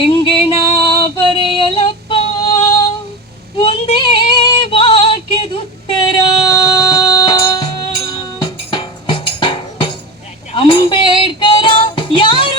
ಹೆಂಗೆ ನಾ ಬರೆಯಲಪ್ಪ ಒಂದೇ ವಾಕ್ಯದುತ್ತರ ಅಂಬೇಡ್ಕರ ಯಾರು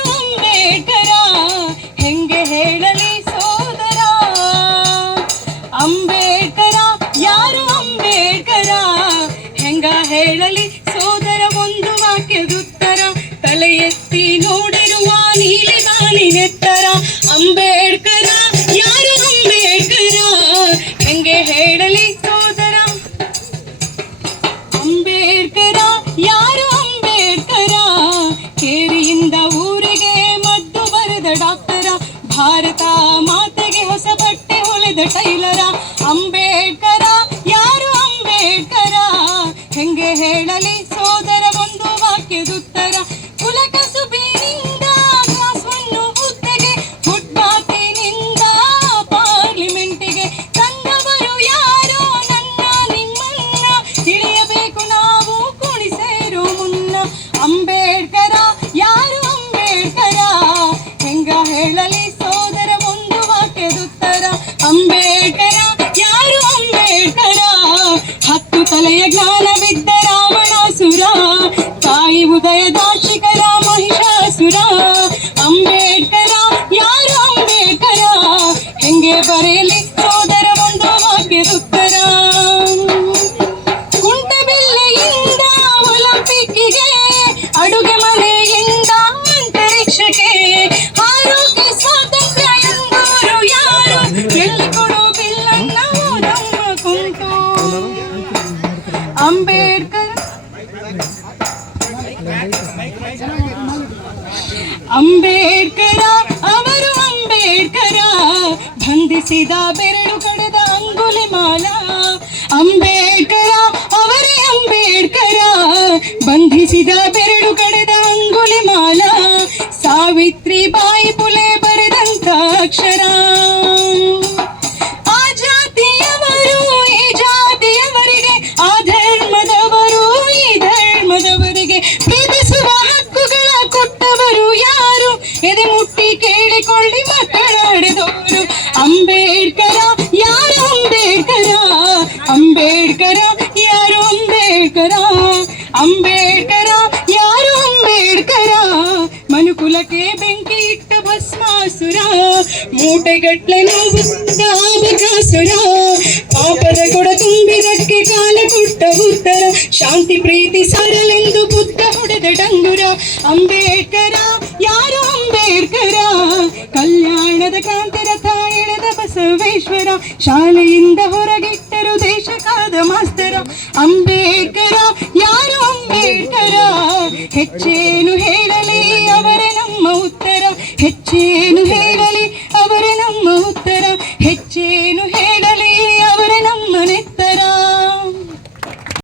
ಯಾರು ಅಂಬೇಡ್ಕರ, ಯಾರು ಅಂಬೇಡ್ಕರ? ಹೆಂಗ ಹೇಳಲಿ ಸೋದರ, ಒಂದು ವಾಕ್ಯದುತ್ತರ ಅಂಬೇಡ್ಕರ, ಯಾರು ಅಂಬೇಡ್ಕರ? ಹತ್ತು ತಲೆಯ ಜ್ಞಾನವಿದ್ದ ರಾವಣಾಸುರ, ತಾಯಿ ಉದಯದ ಶಿಖರ ಮಹಿಷಾಸುರ. ಅಂಬೇಡ್ಕರ, ಯಾರು ಅಂಬೇಡ್ಕರ? ಹೆಂಗೆ ಬರೆಯಲಿ ಸೋದರ, ಒಂದು ವಾಕ್ಯದುತ್ತರ ಅಡುಗೆ ಮನೆಯಿಂದ ಅಂತರಿಕ್ಷಕ್ಕೆ ಹಾರೋಕೆ ಸ್ವಾತಂತ್ರ್ಯ ಎಂದವರು ಯಾರು ಎಲ್ಲಿ ಕೊಡು ಬಿಲ್ಲನ್ನ ಓದಮ್ಮ ಕುಂಟು ಅಂಬೇಡ್ಕರ್ ಅಂಬೇಡ್ಕರ ಅವರು ಅಂಬೇಡ್ಕರ ಬಂಧಿಸಿದ ಬೆರಳು ಕಡೆದ ಅಂಗುಲಿ ಮಾಲ ಅಂಬೇಡ್ಕರ ಅವರೇ ಅಂಬೇಡ್ಕರ ಬಂಧಿಸಿದ ಬೆರಳು ಕಡೆದ ಅಂಗುಲಿ ಮಾಲ. ಸಾವಿತ್ರಿ ಬಾಯಿ ಪುಲೆ ಬರೆದಂತ ಅಕ್ಷರ. ಆ ಜಾತಿಯವರು, ಈ ಜಾತಿಯವರಿಗೆ, ಆ ಧರ್ಮದವರು, ಈ ಧರ್ಮದವರಿಗೆ ಪ್ರೀತಿಸುವ ಹಕ್ಕುಗಳ ಕೊಟ್ಟವರು ಯಾರು? ಎದೆ ಮುಟ್ಟಿ ಕೇಳಿಕೊಳ್ಳಿ ಮಾತನಾಡಿದವರು ಅಂಬೇಡ್ಕರ ಯಾರು ಅಂಬೇಡ್ಕರ? ಅಂಬೇಡ್ಕರ ಯಾರು ಅಂಬೇಡ್ಕರ? ಅಂಬೇಡ್ಕರ ಯಾರು ಅಂಬೇಡ್ಕರ ಮನುಕುಲಕ್ಕೆ ಬೆಂಕಿ ಇಟ್ಟ ಭಸ್ಮಾಸುರ ಮೂಟೆಗಟ್ಲೆ ನೋವುತ್ತಾವಕಾಸುರ ಪಾಪದ ಕೊಡ ತುಂಬಿದಕ್ಕೆ ಕಾಲ ಕೊಟ್ಟ ಉತ್ತರ ಶಾಂತಿ ಪ್ರೀತಿ ಸರಲೆಂದು ಬುದ್ಧ ಹೊಡೆದ ಡಂಗುರ ಅಂಬೇಡ್ಕರ ಶಾಲೆಯಿಂದ ಹೊರಗಿಟ್ಟರು ದೇಶಕಾದ ಮಾಸ್ತರ. ಅಂಬೇಡ್ಕರ ಯಾರು ಅಂಬೇಡ್ಕರ? ಹೆಚ್ಚೇನು